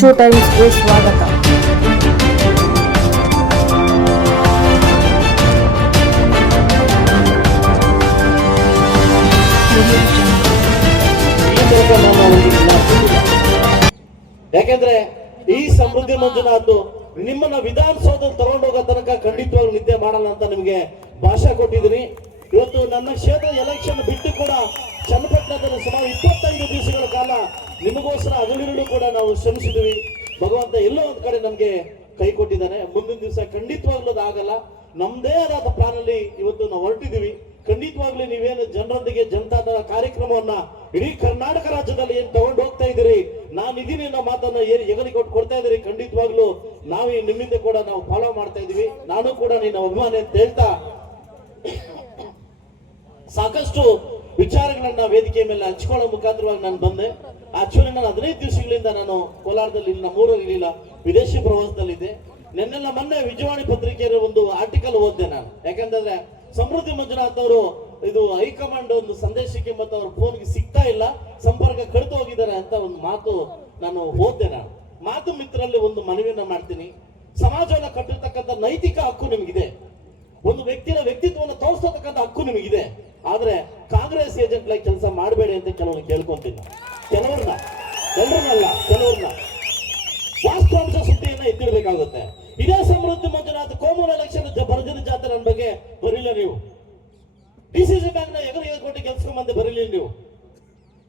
ಕಿಚ್ಚು ಟೈಮ್ಸ್ಗೆ ಸ್ವಾಗತ. ಯಾಕೆಂದ್ರೆ ಈ ಸಮೃದ್ಧಿ ಮಂಜುನಾಥ್ ನಿಮ್ಮನ್ನ ವಿಧಾನಸೌಧದಲ್ಲಿ ತಗೊಂಡೋಗೋ ತನಕ ಖಂಡಿತವಾಗ್ಲೂ ನಿದ್ದೆ ಮಾಡಲ್ಲ ಅಂತ ನಿಮ್ಗೆ ಭಾಷೆ ಕೊಟ್ಟಿದ್ದೀನಿ. ಇವತ್ತು ನನ್ನ ಕ್ಷೇತ್ರ ಎಲೆಕ್ಷನ್ ಬಿಟ್ಟು ಕೂಡ ಚನ್ನಪಟ್ಟಣದಲ್ಲಿ ಸುಮಾರು 25 ದಿವಸಗಳ ಕಾಲ ನಿಮಗೋಸ್ಕರ ಹಗಲಿರುಳು ಕೂಡ ನಾವು ಶ್ರಮಿಸಿದ್ವಿ. ಭಗವಂತ ಎಲ್ಲೋ ಒಂದ್ ಕಡೆ ನಮ್ಗೆ ಕೈ ಕೊಟ್ಟಿದ್ದಾನೆ. ಮುಂದಿನ ದಿವಸ ಖಂಡಿತವಾಗ್ಲೂ ಅದಾಗಲ್ಲ. ನಮ್ದೇ ಆದ ಪ್ಲಾನ್ ಅಲ್ಲಿ ಇವತ್ತು ನಾವು ಹೊರಟಿದೀವಿ. ಖಂಡಿತವಾಗ್ಲೂ ನೀವೇನು ಜನರೊಂದಿಗೆ ಜನತಾದಳ ಕಾರ್ಯಕ್ರಮವನ್ನ ಇಡೀ ಕರ್ನಾಟಕ ರಾಜ್ಯದಲ್ಲಿ ಏನ್ ತಗೊಂಡು ಹೋಗ್ತಾ ಇದ್ದೀರಿ, ನಾನು ಇದೀನಿ ಅನ್ನೋ ಮಾತನ್ನ ಏನ್ ಎಗಲಿ ಕೊಡ್ತಾ ಇದ್ದೀರಿ, ಖಂಡಿತವಾಗ್ಲೂ ನಾವು ನಿಮ್ಮಿಂದ ಕೂಡ ನಾವು ಫಾಲೋ ಮಾಡ್ತಾ ಇದೀವಿ. ನಾನು ಕೂಡ ನಿನ್ನ ಅಭಿಮಾನಿ ಅಂತ ಹೇಳ್ತಾ ಸಾಕಷ್ಟು ವಿಚಾರಗಳನ್ನ ವೇದಿಕೆ ಮೇಲೆ ಹಂಚ್ಕೊಳ್ಳೋ ಮುಖಾಂತರವಾಗಿ ನಾನು ಬಂದೆ. ಆಕ್ಚುಲಿ ನಾನು 15 ದಿವಸಗಳಿಂದ ನಾನು ಕೋಲಾರದಲ್ಲಿ ನಮ್ಮೂರಲ್ಲಿಲ್ಲ, ವಿದೇಶಿ ಪ್ರವಾಸದಲ್ಲಿದ್ದೆ. ನೆನ್ನೆಲ್ಲ ಮೊನ್ನೆ ವಿಜಯವಾಣಿ ಪತ್ರಿಕೆಯ ಒಂದು ಆರ್ಟಿಕಲ್ ಓದಿದೆ ನಾನು. ಯಾಕಂತಂದ್ರೆ ಸಮೃದ್ಧಿ ಮಂಜುನಾಥ್ ಅವರು ಇದು ಹೈಕಮಾಂಡ್ ಒಂದು ಸಂದೇಶಕ್ಕೆ ಮತ್ತು ಅವ್ರ ಫೋನ್ಗೆ ಸಿಗ್ತಾ ಇಲ್ಲ, ಸಂಪರ್ಕ ಕಡಿದು ಹೋಗಿದ್ದಾರೆ ಅಂತ ಒಂದು ಮಾತು ನಾನು ಓದಿದೆ. ನಾನು ಮಾತು ಮಿತ್ರರಲ್ಲಿ ಒಂದು ಮನವಿಯನ್ನ ಮಾಡ್ತೀನಿ. ಸಮಾಜವನ್ನ ಕಟ್ಟಿರ್ತಕ್ಕಂಥ ನೈತಿಕ ಹಕ್ಕು ನಿಮಗಿದೆ, ಒಂದು ವ್ಯಕ್ತಿಯ ವ್ಯಕ್ತಿತ್ವವನ್ನು ತೋರಿಸತಕ್ಕಂಥ ಹಕ್ಕು ನಿಮಗಿದೆ. ಆದ್ರೆ ಕಾಂಗ್ರೆಸ್ ಏಜೆಂಟ್ ಲೈಕ್ ಕೆಲಸ ಮಾಡಬೇಡಿ ಅಂತ ಕೆಲವ್ರನ್ನ ಕೇಳ್ಕೊಂತೀನಿ. ಕೆಲವ್ರನ್ನ, ಎಲ್ಲರನ್ನಲ್ಲ, ಕೆಲವ್ರನ್ನ ವಾಸ್ತವಾಂಶ ಸುದ್ದಿಯನ್ನ ಎತ್ತಿಡ್ಬೇಕಾಗುತ್ತೆ. ಇದೇ ಸಮೃದ್ಧಿ ಮಂಜುನಾಥ್ ಕೋಮೂರ್ ಎಲೆಕ್ಷನ್ ಭರ್ಜರಿ ಜಾತ್ರೆ ನನ್ನ ಬಗ್ಗೆ ಬರಿಲ್ಲ ನೀವು. DCC ಬ್ಯಾಂಕ್ ನ ಎಗರು ಕೋಟಿ ಗೆಲ್ಸ್ಕೊಂಡ್ ಬರೀಲಿ ನೀವು.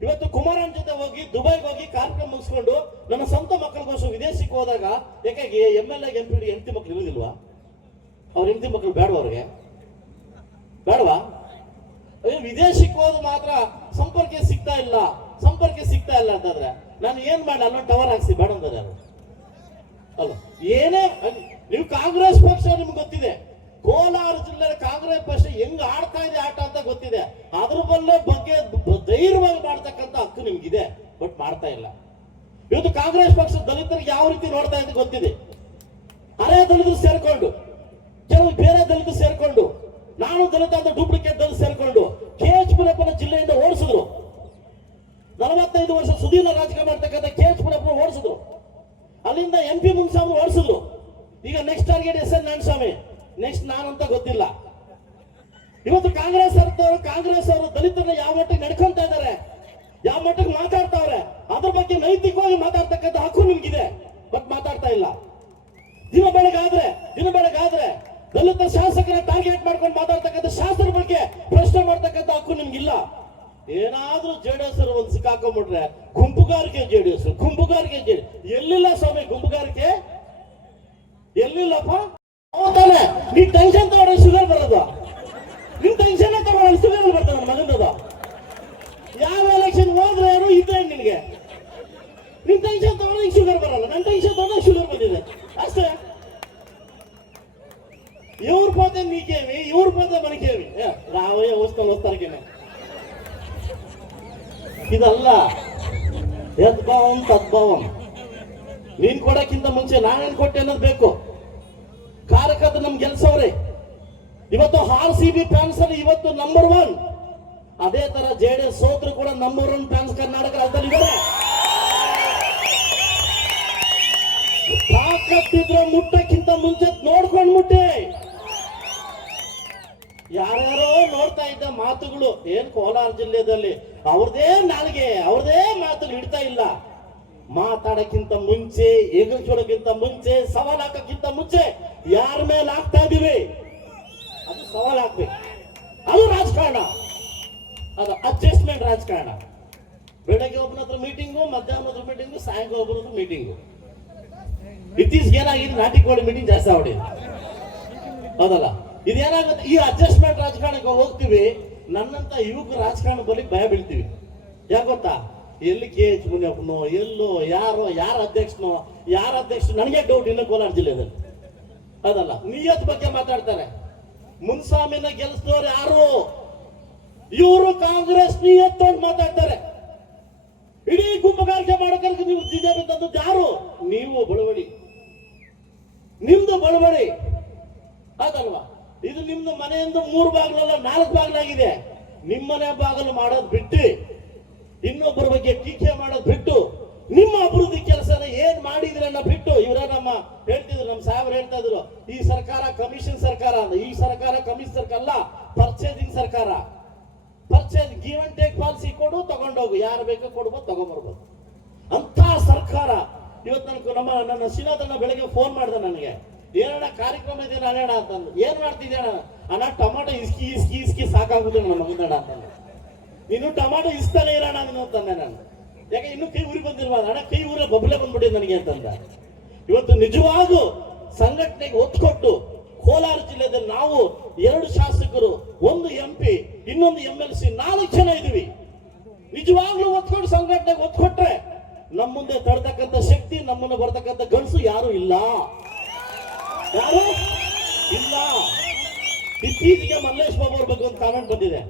ಇವತ್ತು ಕುಮಾರನ್ ಜೊತೆ ಹೋಗಿ ದುಬೈಗೆ ಹೋಗಿ ಕಾರ್ಯಕ್ರಮ ಮುಗಿಸ್ಕೊಂಡು ನನ್ನ ಸ್ವಂತ ಮಕ್ಕಳಿಗೋಸ್ಕರ ವಿದೇಶಕ್ಕೆ ಹೋದಾಗ ಯಾಕೆ MLA MP ಹೆಂಡತಿ ಮಕ್ಳು ಇರುವುದಿಲ್ವಾ? ಅವ್ರ ಹೆಂಡತಿ ಮಕ್ಕಳು ಬೇಡವಾ? ಅವ್ರಿಗೆ ಬೇಡವಾ? ವಿದೇಶಕ್ಕೆ ಹೋದ್ ಮಾತ್ರ ಸಂಪರ್ಕ ಸಿಗ್ತಾ ಇಲ್ಲ ಅಂತಂದ್ರೆ ನಾನು ಏನ್ ಮಾಡಿ ಅಲ್ಲೊಂದು ಟವರ್ ಹಾಕ್ಸಿ ಬೇಡ ಅಂದ್ರೆ ಯಾರು ಅಲ್ಲ. ಏನೇ ನೀವು ಕಾಂಗ್ರೆಸ್ ಪಕ್ಷ ನಿಮ್ಗೆ ಗೊತ್ತಿದೆ, ಕೋಲಾರ ಜಿಲ್ಲೆ ಕಾಂಗ್ರೆಸ್ ಪಕ್ಷ ಹೆಂಗ್ ಆಡ್ತಾ ಇದೆ ಆಟ ಅಂತ ಗೊತ್ತಿದೆ. ಅದ್ರ ಬಗ್ಗೆ ಧೈರ್ಯವಾಗಿ ಮಾಡ್ತಕ್ಕಂಥ ಹಕ್ಕು ನಿಮ್ಗಿದೆ, ಬಟ್ ಮಾಡ್ತಾ ಇಲ್ಲ. ಇವತ್ತು ಕಾಂಗ್ರೆಸ್ ಪಕ್ಷ ದಲಿತರಿಗೆ ಯಾವ ರೀತಿ ನೋಡ್ತಾ ಇದೆ ಗೊತ್ತಿದೆ. ಅರೆ ದಲಿತರು ಸೇರ್ಕೊಂಡು, ಕೆಲವು ಬೇರೆ ದಲಿತರು ಸೇರ್ಕೊಂಡು, ನಾನು ದಲಿತ ಅಂತ ಡೂಪ್ಲಿಕೇಟ್ ದಲಿತ ಸೇರ್ಕೊಂಡು KH ಮುನಿಯಪ್ಪನ ಜಿಲ್ಲೆಯಿಂದ ಓಡಿಸಿದ್ರು. 45 ವರ್ಷ ಸುದೀರ್ಘ ರಾಜಕೀಯ ಮಾಡ್ತಕ್ಕಂಥ KH ಮುನಿಯಪ್ಪನ ಓಡಿಸಿದ್ರು. ಅಲ್ಲಿಂದ MP ಮುನ್ಸ್ವಾಮಿ ಓಡಿಸಿದ್ರು. ಈಗ next target SN Narayanaswamy, next ನಾನಂತ ಗೊತ್ತಿಲ್ಲ. ಇವತ್ತು ಕಾಂಗ್ರೆಸ್ ಅವರು ದಲಿತರನ್ನ ಯಾವ ಮಟ್ಟಿಗೆ ನಡ್ಕೊಂತ ಇದ್ದಾರೆ, ಯಾವ ಮಟ್ಟಿಗೆ ಮಾತಾಡ್ತಾವ್ರೆ, ಅದ್ರ ಬಗ್ಗೆ ನೈತಿಕವಾಗಿ ಮಾತಾಡ್ತಕ್ಕಂಥ ಹಕ್ಕು ನಿಮ್ಗಿದೆ, ಬಟ್ ಮಾತಾಡ್ತಾ ಇಲ್ಲ. ದಿನ ಬೆಳಗಾದ್ರೆ ದಲಿತ ಶಾಸಕರ ಟಾರ್ಗೆಟ್ ಮಾಡ್ಕೊಂಡು ಮಾತಾಡ್ತಕ್ಕಂಥ ಶಾಸಕರ ಬಗ್ಗೆ ಪ್ರಶ್ನೆ ಮಾಡ್ತಕ್ಕಂಥ ಹಕ್ಕು ನಿಮ್ಗಿಲ್ಲ. ಏನಾದ್ರೂ JDS ಒಂದು ಸಿಕ್ಕಾಕೊಂಡ್ಬಿಟ್ರೆ ಗುಂಪುಗಾರಿಕೆ JDS ಎಲ್ಲಿಲ್ಲ ಸ್ವಾಮಿ, ಗುಂಪುಗಾರಿಕೆ ಎಲ್ಲಿಲ್ಲಪ್ಪ. ಹೌದಾನೆ, ನೀ ಟೆನ್ಷನ್ ತಗೊಂಡ್ರೆ ಶುಗರ್ ಬರೋದು, ನಿಮ್ ಟೆನ್ಷನ್ ತಗೊಂಡ್ರೆ ಶುಗರ್ ಬರ್ತದೆ. ನನ್ನ ಮಗನದ ಯಾವ ಎಲೆಕ್ಷನ್ ಹೋದ್ರೆ ಏನು ಇದ್ರೆ ನಿನ್ಗೆ, ನಿಮ್ ಟೆನ್ಷನ್ ತಗೊಂಡ್ರೆ ಶುಗರ್ ಬರಲ್ಲ, ನನ್ನ ಟೆನ್ಷನ್ ತಗೊಂಡ್ರೆ ಶುಗರ್ ಬಂದಿದೆ ಅಷ್ಟೇ. ಇವ್ರ ಪೋತೆ ನೀಕೇವಿ, ಇವ್ರ ಪೋತೆ ಮನಿಕೇವಿ, ರಾವಯ್ಯ ಓದ್ತಾರಕೇನೆ ಇದಲ್ಲ. ಯದ್ಭಾವಂ ತದ್ಭಾವಂ. ನೀನ್ ಕೊಡಕ್ಕಿಂತ ಮುಂಚೆ ನಾನೇನ್ ಕೊಟ್ಟೆ ಅನ್ನೋದು ಬೇಕು. ಕಾರ್ಯಕರ್ತ ನಮ್ ಗೆಲ್ಸವ್ರೆ. ಇವತ್ತು RCB ಫ್ಯಾನ್ಸ್ ಅಲ್ಲಿ ಇವತ್ತು ನಂಬರ್ 1. ಅದೇ ತರ JDS ಸೋತ್ರು ಕೂಡ ನಂಬರ್ 1 ಫ್ಯಾನ್ಸ್ ಕರ್ನಾಟಕ ರಾಜ್ಯದಲ್ಲಿ ಇದ್ದಾರೆ. ತಾಕತ್ತಿದ್ರೆ ಮುಟ್ಟಕ್ಕಿಂತ ಮುಂಚೆ ನೋಡ್ಕೊಂಡು ಮುಟ್ಟಿ. ಯಾರ್ಯಾರೋ ನೋಡ್ತಾ ಇದ್ದ ಮಾತುಗಳು ಏನ್ ಕೋಲಾರ ಜಿಲ್ಲೆಯಲ್ಲಿ ಅವ್ರದೇ ನಾಲ್ಗೆ ಅವ್ರದೇ ಮಾತುಗಳು ಇಡ್ತಾ ಇಲ್ಲ. ಮಾತಾಡಕ್ಕಿಂತ ಮುಂಚೆ, ಎಗರ್ಸೋಡಕ್ಕಿಂತ ಮುಂಚೆ, ಸವಾಲ್ ಹಾಕಕ್ಕಿಂತ ಮುಂಚೆ ಯಾರ ಮೇಲೆ ಹಾಕ್ತಾ ಇದೀವಿ ಅದು ಸವಾಲ್ ಹಾಕ್ಬೇಕು. ಅದು ರಾಜಕಾರಣ, ಅದು ಅಡ್ಜಸ್ಟ್ಮೆಂಟ್ ರಾಜಕಾರಣ. ಬೆಳಗ್ಗೆ ಒಬ್ಬನ ಹತ್ರ ಮೀಟಿಂಗು, ಮಧ್ಯಾಹ್ನ ಮೀಟಿಂಗು, ಸಾಯಂಕಾಲ ಒಬ್ಬನ ಮೀಟಿಂಗು. ಇತ್ತೀಚೆಗೆ ಏನಾಗಿದೆ, ನಾಟಿ ಕೋಳಿ ಮೀಟಿಂಗ್ ಜಾಸ್ತಿ ಆಗ್ಬಿಟ್ಟಿದೆ, ಹೌದಲ್ಲ? ಇದೇನಾಗುತ್ತೆ, ಈ ಅಡ್ಜಸ್ಟ್ಮೆಂಟ್ ರಾಜಕಾರಣಕ್ಕೆ ಹೋಗ್ತೀವಿ. ನನ್ನಂತ ಯುವಕ ರಾಜಕಾರಣ ಬಳಿ ಭಯ ಬೀಳ್ತೀವಿ. ಯಾಕೆ ಗೊತ್ತಾ? ಎಲ್ಲಿ KH ಮುನಿಯಪ್ಪನೋ, ಎಲ್ಲೋ ಯಾರ ಅಧ್ಯಕ್ಷನೋ ನನಗೆ ಡೌಟ್ ಇಲ್ಲ ಕೋಲಾರ ಜಿಲ್ಲೆಯಲ್ಲಿ, ಅದಲ್ಲ. ನಿಯತ್ ಬಗ್ಗೆ ಮಾತಾಡ್ತಾರೆ. ಮುನ್ಸ್ವಾಮಿನ ಗೆಲ್ಸಿದವ್ರು ಯಾರು? ಇವರು ಕಾಂಗ್ರೆಸ್ ನಿಯತ್ ಅಂತ ಮಾತಾಡ್ತಾರೆ. ಇಡೀ ಗುಂಪುಗಾರಿಕೆ ಮಾಡೋಕೆ ನೀವು BJP ತಂದದ್ದು ಯಾರು? ನೀವು ಬಳವಡಿ, ನಿಮ್ದು ಬಳವಡಿ, ಅದಲ್ವಾ? ಇದು ನಿಮ್ದು ಮನೆಯಿಂದ 3 ಬಾಗಿಲಲ್ಲ 4 ಬಾಗಿಲಾಗಿದೆ. ನಿಮ್ಮನೆ ಬಾಗಿಲು ಮಾಡೋದು ಬಿಟ್ಟು ಇನ್ನೊಬ್ಬರ ಬಗ್ಗೆ ಟೀಕೆ ಮಾಡೋದು ಬಿಟ್ಟು ನಿಮ್ಮ ಅಭಿವೃದ್ಧಿ ಕೆಲಸನ ಏನ್ ಮಾಡಿದ್ರನ್ನ ಬಿಟ್ಟು ಇವರ ನಮ್ಮ ಹೇಳ್ತಿದ್ರು, ನಮ್ಮ ಸಾಹೇಬ್ರು ಹೇಳ್ತಾ ಇದ್ರು, ಈ ಸರ್ಕಾರ ಕಮಿಷನ್ ಸರ್ಕಾರ ಅಂತ. ಈ ಸರ್ಕಾರ ಕಮಿಷನ್ ಸರ್ಕಾರ ಅಲ್ಲ, ಪರ್ಚೇಸಿಂಗ್ ಸರ್ಕಾರ. Purchase give and take policy ಕೊಡು, ತಗೊಂಡೋಗು, ಯಾರು ಬೇಕೋ ಕೊಡ್ಬೋದು, ತಗೊಂಡ್ಬರ್ಬೋದು ಅಂತ ಸರ್ಕಾರ. ಇವತ್ತು ನನ್ನ ಶ್ರೀನಾಥಣ್ಣ ಬೆಳಗ್ಗೆ ಫೋನ್ ಮಾಡ್ದೆ ನನಗೆ, ಏನಣ್ಣ ಕಾರ್ಯಕ್ರಮ ಇದೆ ಅಣ್ಣ ಅಂತಂದು. ಏನ್ ಮಾಡ್ತಿದ್ದೆ ಅಣ್ಣ? ಟೊಮಾಟೊ ಇಸ್ಕಿ ಇಸ್ಕಿ ಇಸ್ಕಿ ಸಾಕಾಗುದು ನನ್ನ ಮಗನಣ್ಣ ಅಂತಂದು. ನೀನು ಟೊಮಾಟೊ ಇಸ್ತಾನೆ ಇರೋಣ ನೀನು ಅಂತಂದೆ ನಾನು. ಯಾಕೆ ಇನ್ನೂ ಕೈ ಊರಿ ಬಂದಿಲ್ವಾ ಅಣ್ಣ? ಕೈ ಊರ ಬಬ್ಲೆ ಬಂದ್ಬಿಟ್ಟಿದೆ ನನಗೆ ಅಂತಂದ. ಇವತ್ತು ನಿಜವಾಗೂ ಸಂಘಟನೆಗೆ ಒತ್ತು ಕೊಟ್ಟು ಕೋಲಾರ ಜಿಲ್ಲೆಯಲ್ಲಿ ನಾವು 2 ಶಾಸಕರು, 1 MP, ಇನ್ನೊಂದು MLC, 4 ಜನ ಇದೀವಿ. ನಿಜವಾಗ್ಲೂ ಒತ್ಕೊಟ್ಟು ಸಂಘಟನೆಗೆ ಒತ್ತು ಕೊಟ್ರೆ ನಮ್ಮ ಮುಂದೆ ತಡ್ತಕ್ಕಂಥ ಶಕ್ತಿ, ನಮ್ಮನ್ನು ಬರ್ತಕ್ಕಂಥ ಗಂಡಸು ಯಾರು ಇಲ್ಲ, ಯಾರು ಇಲ್ಲ. ಇತ್ತೀಚೆಗೆ ಮಲ್ಲೇಶ್ ಬಾಬು ಅವ್ರ ಬಗ್ಗೆ ಒಂದು ಕಾಮೆಂಟ್ ಬಂದಿದೆ,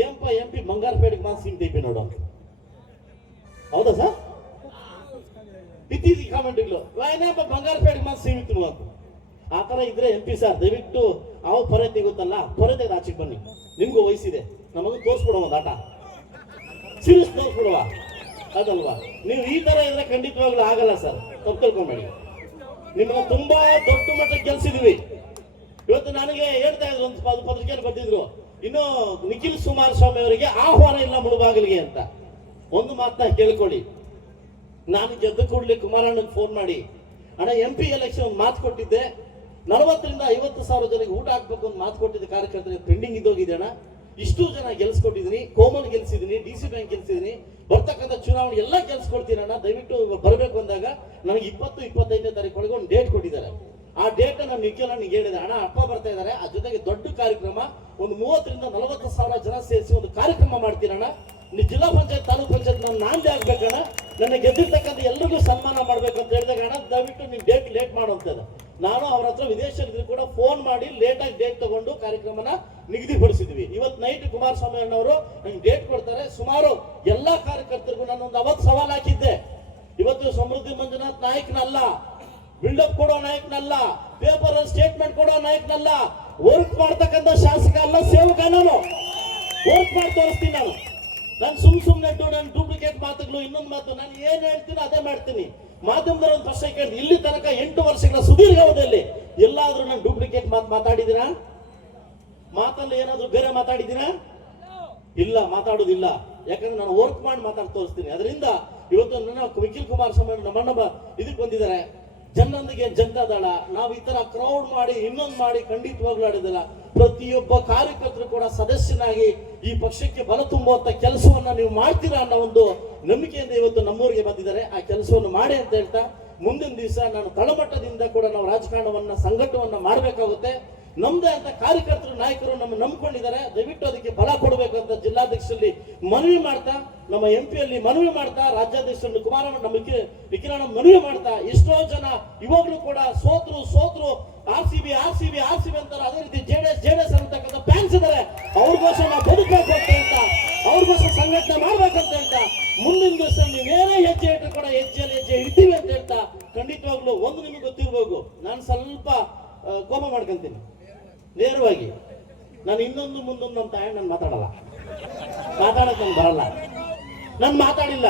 ಏನಪ್ಪ MP ಬಂಗಾರಪೇಟೆಗೆ ಮಾತ್ರ ಸಿಗ್ತೈತಿ ನೋಡು. ಹೌದಾ ಸರ್? ಇತ್ತೀಚೆಗೆ ಕಾಮೆಂಟ್ಗಳು ಏನಪ್ಪ ಬಂಗಾರಪೇಟೆಗೆ ಮಾತ್ರ ಸೀಮಿತ ಅಂತ. ಆ ತರ ಇದ್ರೆ MP ಸರ್ ದಯವಿಟ್ಟು ಅವ ಪೊರೆ ತೆಗುತ್ತಲ್ಲ, ಪೊರೆ ತೆಗೆದು ಆಚೆಗೆ ಬನ್ನಿ, ನಿಮ್ಗೂ ವಯಸ್ಸಿದೆ, ನಮಗೂ ತೋರಿಸ್ಬಿಡುವ ಒಂದು ಆಟ, ಸೀರಿಯಸ್ ತೋರಿಸ್ಬಿಡುವ, ಅದಲ್ವಾ? ನೀವು ಈ ತರ ಇದ್ರೆ ಖಂಡಿತವಾಗ್ಲೂ ಆಗಲ್ಲ ಸರ್, ತಪ್ಪು ತಿಳ್ಕೊಂಬೇಡಿ. ನಿಮ್ಮನ್ನ ತುಂಬಾ ದೊಡ್ಡ ಮಟ್ಟಕ್ಕೆ ಗೆಲ್ಸಿದ್ವಿ. ಇವತ್ತು ನನಗೆ ಹೇಳ್ತಾ ಇದ್ರು, ಒಂದು ಪತ್ರಿಕೆಯಲ್ಲಿ ಬರ್ತಿದ್ರು, ಇನ್ನು ನಿಖಿಲ್ ಕುಮಾರಸ್ವಾಮಿ ಅವರಿಗೆ ಆಹ್ವಾನ ಇಲ್ಲ ಮುಳುಬಾಗಿಲಿಗೆ ಅಂತ. ಒಂದು ಮಾತನ್ನ ಕೇಳ್ಕೊಳ್ಳಿ, ನಾನು ಗೆದ್ದು ಕೂಡಲೇ ಕುಮಾರಣ್ಣಗೆ ಫೋನ್ ಮಾಡಿ, ಅಣ್ಣ MP ಎಲೆಕ್ಷನ್ ಒಂದು ಮಾತು ಕೊಟ್ಟಿದ್ದೆ, 40 ರಿಂದ 50 ಸಾವಿರ ಜನಕ್ಕೆ ಊಟ ಹಾಕ್ಬೇಕು ಒಂದು ಮಾತು ಕೊಟ್ಟಿದ್ದೆ, ಕಾರ್ಯಕರ್ತರಿಗೆ ಪೆಂಡಿಂಗ್ ಇದ್ದೋಗಿದೆ ಅಣ್ಣ. ಇಷ್ಟು ಜನ ಗೆಲ್ಸ್ಕೊಟ್ಟಿದ್ದೀನಿ, ಕೋಮಲ್ ಗೆಲ್ಸಿದ್ದೀನಿ, DC ಬ್ಯಾಂಕ್ ಗೆಲ್ಸಿದ್ದೀನಿ, ಬರ್ತಕ್ಕಂಥ ಚುನಾವಣೆ ಎಲ್ಲ ಗೆಲ್ಸ್ಕೊಡ್ತೀನಿ ಅಣ್ಣ, ದಯವಿಟ್ಟು ಬರಬೇಕು ಅಂದಾಗ ನನಗೆ 20-25ನೇ ತಾರೀಕು ಒಳಗೆ ಒಂದು ಡೇಟ್ ಕೊಟ್ಟಿದ್ದಾರೆ. ಆ ಡೇಟ್ ನಾನು ನಿಖಿಲನಿಗೆ ಹೇಳಿದೆ, ಅಣ್ಣ ಅಪ್ಪ ಬರ್ತಾ ಇದ್ದಾರೆ, ಆ ಜೊತೆಗೆ ದೊಡ್ಡ ಕಾರ್ಯಕ್ರಮ ಒಂದು 30 ರಿಂದ 40 ಸಾವಿರ ಜನ ಸೇರಿಸಿ ಒಂದು ಕಾರ್ಯಕ್ರಮ ಮಾಡ್ತೀರಣ್ಣ, ಜಿಲ್ಲಾ ಪಂಚಾಯತ್ ತಾಲೂಕ್ ಪಂಚಾಯತ್ ನಾನು ನಾಂದಿ ಆಗ್ಬೇಕಣ್ಣ, ನನ್ನ ಗೆದ್ದಿರ್ತಕ್ಕಂಥ ಎಲ್ರಿಗೂ ಸನ್ಮಾನ ಮಾಡ್ಬೇಕು ಅಂತ ಹೇಳಿದಾಗ, ಅಣ್ಣ ದಯವಿಟ್ಟು ನೀವು ಡೇಟ್ ಲೇಟ್ ಮಾಡುವಂತದ್ದು. ನಾನು ಅವ್ರ ಹತ್ರ ವಿದೇಶದಲ್ಲಿ ಕೂಡ ಫೋನ್ ಮಾಡಿ ಲೇಟಾಗಿ ಡೇಟ್ ತಗೊಂಡು ಕಾರ್ಯಕ್ರಮನ ನಿಗದಿಪಡಿಸಿದ್ವಿ. ಇವತ್ತು ನೈಟ್ ಕುಮಾರಸ್ವಾಮಿ ಅಣ್ಣವರು ನಂಗೆ ಡೇಟ್ ಕೊಡ್ತಾರೆ. ಸುಮಾರು ಎಲ್ಲಾ ಕಾರ್ಯಕರ್ತರಿಗೂ ನಾನು ಒಂದು 50 ಸವಾಲು ಹಾಕಿದ್ದೆ. ಇವತ್ತು ಸಮೃದ್ಧಿ ಮಂಜುನಾಥ್ ನಾಯಕನಲ್ಲ, ಬಿಲ್ಡಪ್ ಕೊಡೋ ನಾಯಕನಲ್ಲ, ಪೇಪರ್ ಸ್ಟೇಟ್ಮೆಂಟ್ ಕೊಡೋ ನಾಯಕನಲ್ಲ, ವರ್ಕ್ ಮಾಡ್ತಕ್ಕಂಥ ಶಾಸಕ ಅಲ್ಲ, ಸೇವಕ. ನಾನು ವರ್ಕ್ ಮಾಡಿ ತೋರಿಸ್ತೀನಿ. ನಾನು ಸುಮ್ಮನೆ ನಾನು ಡೂಪ್ಲಿಕೇಟ್ ಮಾತುಗಳು, ಇನ್ನೊಂದು ಮಾತು, ನಾನು ಏನ್ ಹೇಳ್ತೀನಿ ಅದೇ ಮಾಡ್ತೀನಿ. ಮಾಧ್ಯಮದವ್ರು ಒಂದು ಪ್ರಶ್ನೆ ಕೇಳಿದ್ರು, ಇಲ್ಲಿ ತನಕ 8 ವರ್ಷಗಳ ಸುದೀರ್ಘ ಅವಧಿಯಲ್ಲಿ ಎಲ್ಲಾದ್ರೂ ನಾನು ಡೂಪ್ಲಿಕೇಟ್ ಮಾತಾಡಿದ್ದೀರಾ? ಮಾತಲ್ಲಿ ಏನಾದ್ರು ಬೇರೆ ಮಾತಾಡಿದ್ದೀರಾ? ಇಲ್ಲ, ಮಾತಾಡೋದಿಲ್ಲ. ಯಾಕಂದ್ರೆ ನಾನು ವರ್ಕ್ ಮಾಡಿ ಮಾತಾಡಿ ತೋರಿಸ್ತೀನಿ. ಅದರಿಂದ ಇವತ್ತು ನನ್ನ ನಿಖಿಲ್ ಕುಮಾರಸ್ವಾಮಿ ನಮ್ಮನ್ನ ಇದಕ್ಕೆ ಬಂದಿದ್ದಾರೆ, ಜನರೊಂದಿಗೆ ಜನತಾದಳ. ನಾವು ಈ ತರ ಕ್ರೌಡ್ ಮಾಡಿ ಇನ್ನೊಂದು ಮಾಡಿ ಖಂಡಿತವಾಗ್ಲೂ ಆಡಿದಿಲ್ಲ. ಪ್ರತಿಯೊಬ್ಬ ಕಾರ್ಯಕರ್ತರು ಕೂಡ ಸದಸ್ಯನಾಗಿ ಈ ಪಕ್ಷಕ್ಕೆ ಬಲ ತುಂಬುವಂತ ಕೆಲಸವನ್ನ ನೀವು ಮಾಡ್ತೀರಾ ಅನ್ನೋ ಒಂದು ನಂಬಿಕೆಯಿಂದ ಇವತ್ತು ನಮ್ಮೂರಿಗೆ ಬಂದಿದ್ದಾರೆ. ಆ ಕೆಲಸವನ್ನು ಮಾಡಿ ಅಂತ ಹೇಳ್ತಾ, ಮುಂದಿನ ದಿವಸ ನಾನು ತಳಮಟ್ಟದಿಂದ ಕೂಡ ನಾವು ರಾಜಕಾರಣವನ್ನ ಸಂಘಟವನ್ನ ಮಾಡಬೇಕಾಗುತ್ತೆ. ನಮ್ದೇ ಅಂತ ಕಾರ್ಯಕರ್ತರು ನಾಯಕರು ನಮ್ಮ ನಂಬ್ಕೊಂಡಿದ್ದಾರೆ. ದಯವಿಟ್ಟು ಅದಕ್ಕೆ ಬಲ ಕೊಡಬೇಕು ಅಂತ ಜಿಲ್ಲಾಧ್ಯಕ್ಷರಲ್ಲಿ ಮನವಿ ಮಾಡ್ತಾ, ನಮ್ಮ MP ಯಲ್ಲಿ ಮನವಿ ಮಾಡ್ತಾ, ರಾಜ್ಯಾಧ್ಯಕ್ಷರು ಕುಮಾರಣ್ಣ ನಮ್ಮ ನಿಖಿಲಣ್ಣ ಮನವಿ ಮಾಡ್ತಾ, ಎಷ್ಟೋ ಜನ ಇವಾಗಲೂ ಕೂಡ ಸೋತ್ರು RCB ಅಂತಾರೆ. ಅದೇ ರೀತಿ JDS ಅಂತಕ್ಕಂಥ ಫ್ಯಾನ್ಸ್ ಇದ್ದಾರೆ. ಅವ್ರಿಗೋಸ್ಕರ ನಾವು ಬದುಕಬೇಕು ಅಂತ ಹೇಳ್ತಾ, ಅವ್ರಿಗೋಸ್ಕರ ಸಂಘಟನೆ ಮಾಡ್ಬೇಕಂತ ಹೇಳ್ತಾ, ಮುಂದಿನ ದಿವಸ ನೀವೇನೇ ಹೆಜ್ಜೆ ಇಟ್ಟರು ಕೂಡ ಹೆಜ್ಜೆಯಲ್ಲಿ ಹೆಜ್ಜೆ ಇಡ್ತೀವಿ ಅಂತ ಹೇಳ್ತಾ, ಖಂಡಿತವಾಗ್ಲೂ ಒಂದು ನಿಮಗೆ ಗೊತ್ತಿರ್ಬೇಕು, ನಾನು ಸ್ವಲ್ಪ ಕೋಪ ಮಾಡ್ಕೊಂತೀನಿ ನೇರವಾಗಿ. ನಾನು ಇನ್ನೊಂದು ಮುಂದೊಂದು ನಮ್ಮ ತಾಯಿ ನಾನು ಮಾತಾಡಲ್ಲ, ಮಾತಾಡಕ್ ನನ್ಗೆ ಬರಲ್ಲ, ನಾನು ಮಾತಾಡಿಲ್ಲ.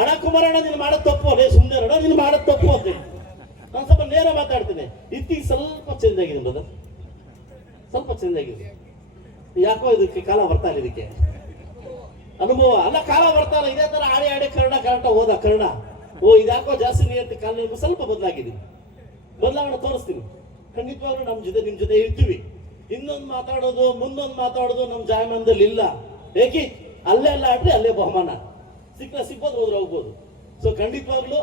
ಅಣ್ಣ ಕುಮಾರಣ್ಣ ನೀನು ಮಾಡೋದು ತಪ್ಪು, ಅದೇ ಸುಮ್ಮನೆ ಅಣ್ಣ ನೀನು ಮಾಡೋದು ತಪ್ಪು ಅಂತ ನಾನು ಸ್ವಲ್ಪ ನೇರ ಮಾತಾಡ್ತೀನಿ. ಇತ್ತೀಗ ಸ್ವಲ್ಪ ಚೇಂಜ್ ಆಗಿದೆ ಬ್ರದರ್, ಸ್ವಲ್ಪ ಚೇಂಜ್ ಆಗಿದೆ. ಯಾಕೋ ಇದಕ್ಕೆ ಕಾಲ ಬರ್ತಾ ಇಲ್ಲ, ಇದಕ್ಕೆ ಅನುಭವ ಅಲ್ಲ, ಕಾಲ ಬರ್ತಾ ಇಲ್ಲ. ಇದೇ ತರ ಆಡಿ ಕನ್ನಡ ಹೋದ ಕನ್ನಡ ಇದ್ಯಾಕೋ ಜಾಸ್ತಿ ನಿಯಂತ್ರ ಕಾಲ ಸ್ವಲ್ಪ ಬದಲಾಗಿದೆ. ಬದಲಾವಣೆ ತೋರಿಸ್ತೀನಿ ಖಂಡಿತವಾಗ್ಲೂ. ನಿಮ್ ಜೊತೆ ಇರ್ತೀವಿ. ಇನ್ನೊಂದು ಮಾತಾಡೋದು ಮುಂದೊಂದು ಮಾತಾಡೋದು ನಮ್ಮ ಜಾಯಮಾನದಲ್ಲಿ ಇಲ್ಲ. ಏಕೆ ಅಲ್ಲೇ ಎಲ್ಲ ಆಡ್ರಿ, ಅಲ್ಲೇ ಬಹುಮಾನ ಸಿಗ್ಬೋದು, ಹೋದ್ರೆ ಹೋಗ್ಬೋದು. ಸೊ ಖಂಡಿತವಾಗ್ಲೂ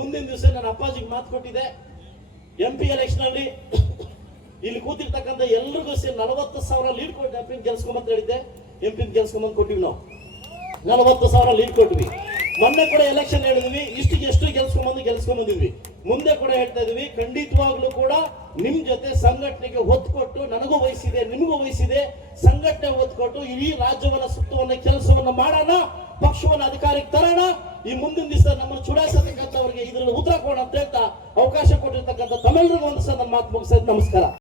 ಮುಂದಿನ ದಿವಸ ನನ್ನ ಅಪ್ಪಾಜಿಗೆ ಮಾತು ಕೊಟ್ಟಿದೆ, MP ಎಲೆಕ್ಷನ್ ಅಲ್ಲಿ ಇಲ್ಲಿ ಕೂತಿರ್ತಕ್ಕಂಥ ಎಲ್ರಿಗೂ ಸೇರಿ 40 ಸಾವಿರ ಲೀಡ್ ಕೊಟ್ಟು MP ಗೆಲ್ಸ್ಕೊಂಬಂತ ಹೇಳಿದ್ದೆ. MP ಗೆಲ್ಸ್ಕೊಂಬಂದ್ ಕೊಟ್ಟಿವಿ, ನಾವು 40 ಸಾವಿರ ಲೀಡ್ ಕೊಟ್ವಿ. ಮೊನ್ನೆ ಕೂಡ ಎಲೆಕ್ಷನ್ ಹೇಳಿದ್ವಿ, ಎಷ್ಟು ಗೆಲ್ಸ್ಕೊಂಬಂದಿದ್ವಿ. ಮುಂದೆ ಕೂಡ ಹೇಳ್ತಾ ಇದೀವಿ, ಖಂಡಿತವಾಗ್ಲೂ ಕೂಡ ನಿಮ್ ಜೊತೆ ಸಂಘಟನೆಗೆ ಒತ್ತು ಕೊಟ್ಟು, ನನಗೂ ವಹಿಸಿದೆ, ನಿಮಗೂ ವಹಿಸಿದೆ, ಸಂಘಟನೆ ಒತ್ತು ಕೊಟ್ಟು ಇಡೀ ರಾಜ್ಯವನ್ನ ಸುತ್ತುವನ್ನ ಕೆಲಸವನ್ನ ಮಾಡೋಣ, ಪಕ್ಷವನ್ನ ಅಧಿಕಾರಕ್ಕೆ ತರೋಣ. ಈ ಮುಂದಿನ ದಿವಸ ನಮ್ಮನ್ನು ಚುಡಾಯಿಸತಕ್ಕಂಥವ್ರಿಗೆ ಇದರಲ್ಲಿ ಉತ್ತರ ಕೊಡೋಣ ಅಂತ ಹೇಳ್ತಾ ಅವಕಾಶ ಕೊಟ್ಟಿರ್ತಕ್ಕಂಥ ತಮ್ಮೆಲ್ಲರಿಗೂ ಒಂದು ಸಲ ಮಾತು ಮುಗಿಸೋದು. ನಮಸ್ಕಾರ.